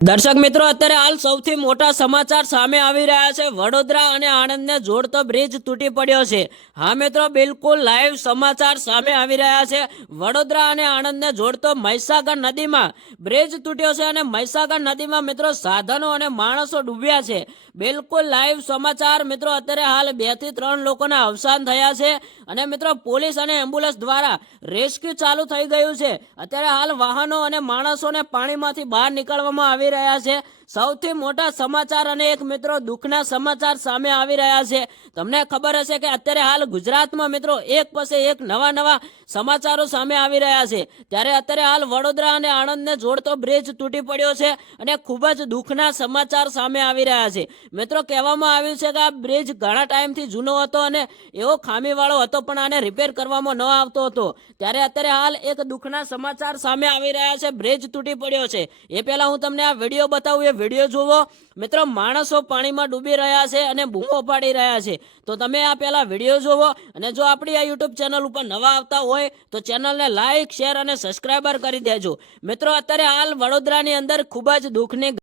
દર્શક મિત્રો, અત્યારે હાલ સૌથી મોટા સમાચાર સામે આવી રહ્યા છે। વડોદરા અને આણંદને જોડતો બ્રિજ તૂટી પડ્યો છે। હા મિત્રો, બિલકુલ લાઈવ સમાચાર સામે આવી રહ્યા છે। વડોદરા અને આણંદને જોડતો મહીસાગર નદીમાં બ્રિજ તૂટ્યો છે અને મહીસાગર નદીમાં મિત્રો સાધનો અને માણસો ડૂબ્યા છે। બિલકુલ લાઈવ સમાચાર મિત્રો, અત્યારે હાલ 2 થી 3 લોકોના અવસાન થયા છે અને મિત્રો પોલીસ અને એમ્બ્યુલન્સ દ્વારા રેસ્ક્યુ ચાલુ થઈ ગયું છે। અત્યારે હાલ વાહનો અને માણસોને પાણીમાંથી બહાર નીકળવામાં આવી રહ્યા છે। સૌથી મોટા સમાચાર અને એક મિત્રો દુઃખના સમાચાર સામે આવી રહ્યા છે। તમને ખબર હશે કે અત્યારે હાલ ગુજરાતમાં મિત્રો એક પછી એક નવા સમાચારો સામે આવી રહ્યા છે। ત્યારે અત્યારે હાલ વડોદરા અને આણંદને જોડતો બ્રિજ તૂટી પડ્યો છે અને ખૂબ જ દુઃખના સમાચાર સામે આવી રહ્યા છે। મિત્રો કહેવામાં આવ્યું છે કે આ બ્રિજ ઘણા ટાઈમથી જૂનો હતો અને એવો ખામીવાળો હતો, પણ આને રિપેર કરવામાં ન આવતો હતો। ત્યારે અત્યારે હાલ એક દુઃખના સમાચાર સામે આવી રહ્યા છે। બ્રિજ તૂટી પડ્યો છે। એ પહેલા હું તમને આ વિડીયો બતાવું, એ વિડીયો જુઓ મિત્રો। માણસો પાણીમાં ડૂબી રહ્યા છે અને બૂમો પાડી રહ્યા છે। તો તમે આ પહેલા વિડીયો જુઓ અને જો આપણી આ યુટ્યુબ ચેનલ ઉપર નવા આવતા હોય તો ચેનલને લાઈક, શેર અને સબસ્ક્રાઈબર કરી દેજો। મિત્રો અત્યારે હાલ વડોદરાની અંદર ખૂબ જ દુઃખની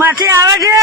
માંથી આવે છે।